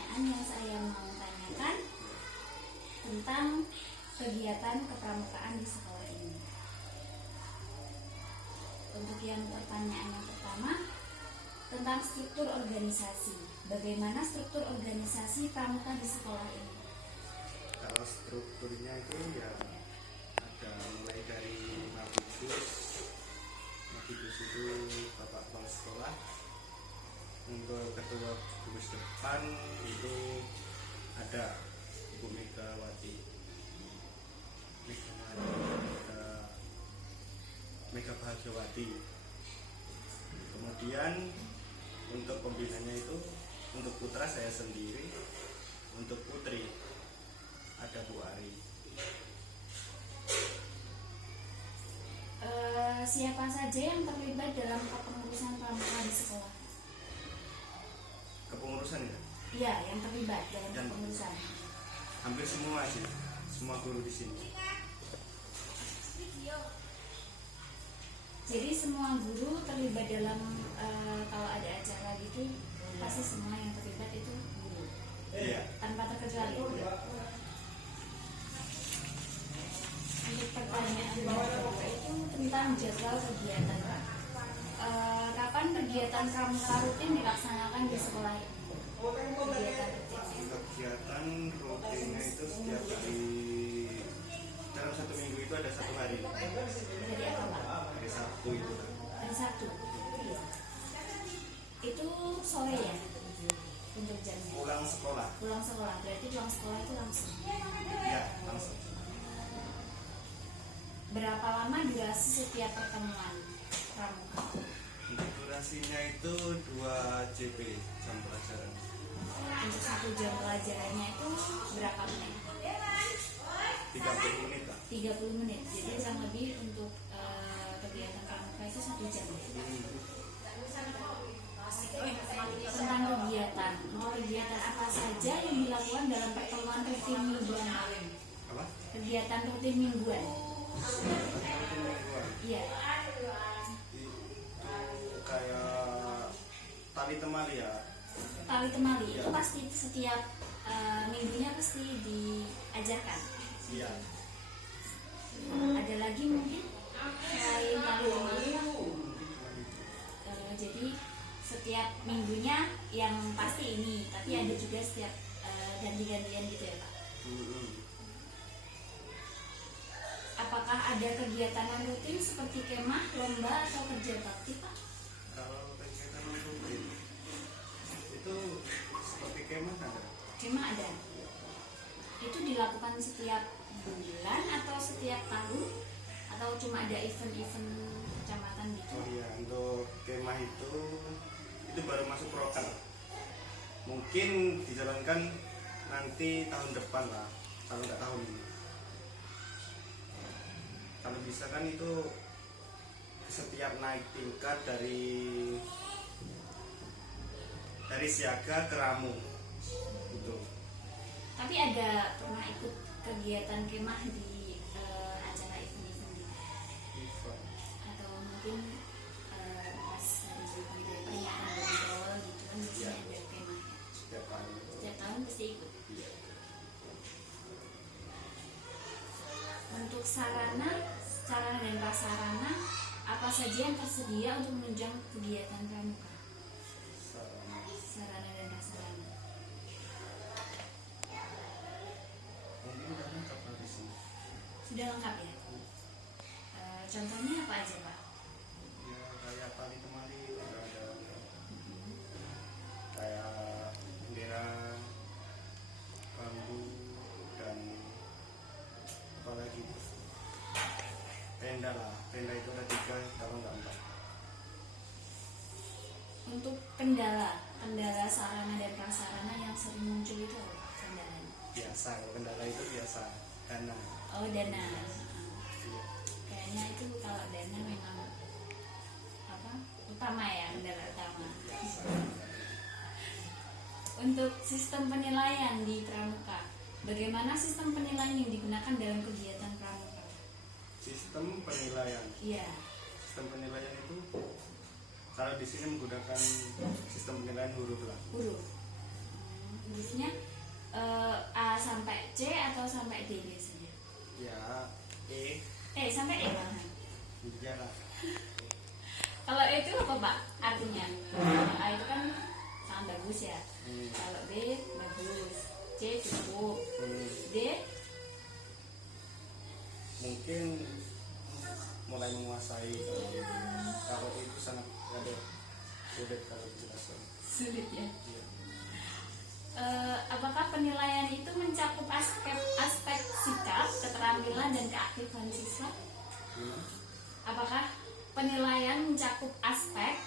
pertanyaan yang saya mau tanyakan tentang kegiatan kepramukaan di sekolah ini. Untuk yang pertanyaan yang pertama, tentang struktur organisasi. Bagaimana struktur organisasi pramuka di sekolah ini? Kalau strukturnya itu ya ada mulai dari Mabidus itu Bapak Kepala Sekolah. Untuk ketua gugus depan itu ada Ibu Megawati, Mega Bahagiawati. Kemudian untuk pembinanya itu untuk putra saya sendiri, untuk putri ada Bu Ari. Siapa saja yang terlibat dalam kepengurusan pramuka di sekolah? Kepengurusan ya? Iya, yang terlibat dalam Dan kepengurusan. hampir semua sih, semua guru di sini. Jadi semua guru terlibat dalam kalau ada acara gitu, pasti semua yang terlibat itu guru, Iya. tanpa terkecuali. Untuk pertanyaan berikutnya itu tentang jadwal kegiatan. Kapan kegiatan pramuka rutin dilaksanakan di sekolah ini? Kegiatan rutinnya itu setiap hari, dalam satu minggu itu ada satu hari. Jadi apa Pak? Hari Sabtu itu. Hari Sabtu. Itu sore ya? Untuk jamnya. Pulang sekolah. Pulang sekolah, berarti pulang sekolah itu langsung. Ya, langsung. Berapa lama durasi setiap pertemuan pramuka? Untuk durasinya itu 2 JP, jam pelajaran. Untuk 1 jam pelajarannya itu berapa menit? 30 menit lah. 30 menit. Jadi kurang lebih untuk kegiatan pramuka itu 1 jam. Tentang kegiatan, kegiatan apa saja yang dilakukan dalam pertemuan rutin mingguan? Apa? Kegiatan rutin mingguan. Iya. Itu kayak tali temali ya. Tali temali itu pasti setiap minggunya pasti diajarkan. Iya. Ada lagi mungkin selain tali temali? Jadi setiap minggunya yang pasti ini, tapi ada juga setiap ganti-gantian gitu ya Pak. Apakah ada kegiatan non rutin seperti kemah, lomba, atau kerja bakti Pak? Kalau kegiatan rutin itu seperti kemah ada. Kemah ada. Itu dilakukan setiap bulan atau setiap tahun, atau cuma ada event-event kecamatan gitu? Oh iya, untuk kemah itu baru masuk proker. Mungkin dijalankan nanti tahun depan lah, kalau nggak tahun ini. Kalau bisa kan itu setiap naik tingkat dari siaga ke ramu gitu. Tapi ada pernah ikut kegiatan kemah di acara event-event gitu? Event. Atau mungkin pas hari pernikahan dari awal gitu kan biasanya ada kemah ya? Setiap tahun itu. Setiap tahun pasti ikut. Iya. Untuk sarana dan prasarana apa saja yang tersedia untuk menunjang kegiatan pramuka? Sarana dan prasarana. Mungkin udah lengkap di sini. Sudah lengkap ya? Contohnya apa aja Pak? Ya kayak tali temali udah ada. Kayak bendera, bambu, dan apa lagi? Tenda lah, tenda itu ada 3 kalau nggak 4. Untuk kendala sarana dan prasarana yang sering muncul itu apa Pak, kendalanya? Biasa, kendala itu biasa, dana. Oh, dana. Iya. Kayaknya itu kalau dana memang apa utama ya, kendala utama. Untuk sistem penilaian di pramuka, bagaimana sistem penilaian yang digunakan dalam kegiatan pramuka? Sistem penilaian. Iya. Sistem penilaian itu kalau di sini menggunakan sistem penilaian huruf lah. Huruf. hurufnya A sampai C atau sampai D biasanya? Ya, Sampai E malahan. iya lah. Kalau E itu apa Pak artinya? A itu kan sangat bagus ya. Kalau B bagus, C cukup, D Mungkin mulai menguasai. Kalau itu sangat ada sulit kalau dijelaskan. sulit ya. Iya. Apakah penilaian itu mencakup aspek sikap, keterampilan dan keaktifan siswa? Apakah penilaian mencakup aspek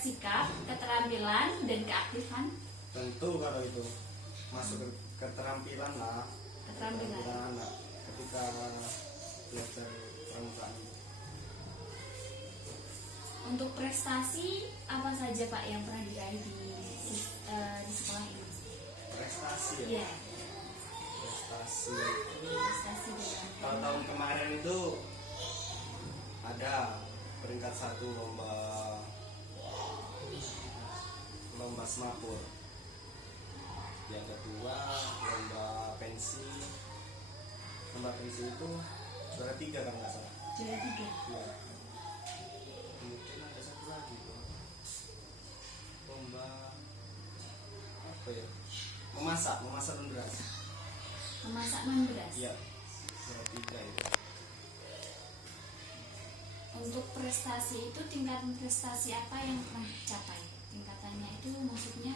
sikap, keterampilan dan keaktifan? Tentu kalau itu masuk ke keterampilan lah. Keterampilan. Anak ketika belajar pramukaan itu. Untuk prestasi apa saja Pak yang pernah diraih di sekolah ini? Prestasi ya. Iya, Prestasi. prestasi dalam Kalau tahun kemarin itu ada peringkat 1 lomba semapur. Yang kedua lomba pensi. Lomba pensi itu juara 3 kalau nggak salah. juara 3. Iya. Mungkin ada satu lagi tuh. Lomba apa ya? Memasak beras. Memasak beras. Iya. Juara 3 itu. Untuk prestasi itu tingkatan prestasi apa yang pernah dicapai? Tingkatannya itu maksudnya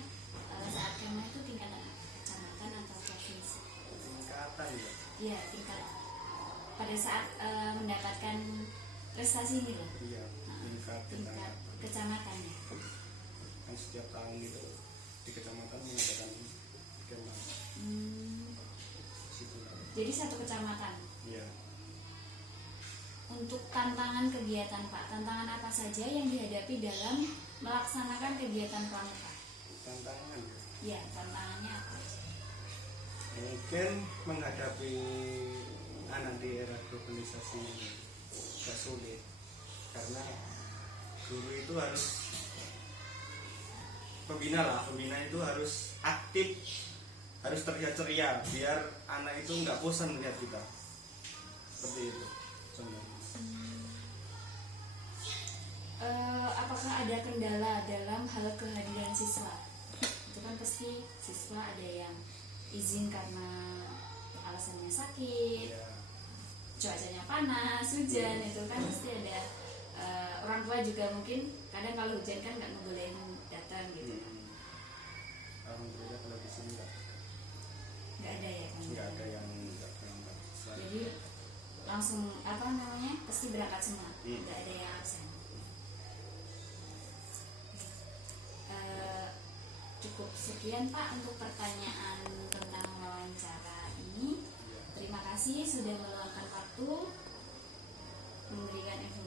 saat kema itu tingkatan apa? Kecamatan atau provinsi? Tingkatan ya. Iya, tingkat pada saat mendapatkan prestasi ini loh. Iya. Tingkat kecamatan ya. Kan setiap tahun itu di kecamatan mengadakan kema. Situ lah. Jadi satu kecamatan. Iya. Untuk tantangan kegiatan Pak, tantangan apa saja yang dihadapi dalam melaksanakan kegiatan pramuka? Tantangan ya. Ya, tantangannya apa aja? Mungkin menghadapi anak di era globalisasi ini agak sulit karena guru itu harus pembina itu harus aktif, harus terlihat ceria biar anak itu nggak bosan melihat kita. Seperti itu contohnya. Apakah ada kendala dalam hal kehadiran siswa? Itu kan pasti siswa ada yang izin karena alasannya sakit, Ya, cuacanya panas, hujan, itu kan pasti ada. Orang tua juga mungkin kadang kalau hujan kan nggak ngebolehin datang gitu. alhamdulillah kalau di sini Nggak ada ya kan? nggak ada yang nggak berangkat. Jadi langsung pasti berangkat semua, nggak ada yang absen. Cukup sekian Pak untuk pertanyaan tentang wawancara ini. Terima kasih sudah meluangkan waktu memberikan informasi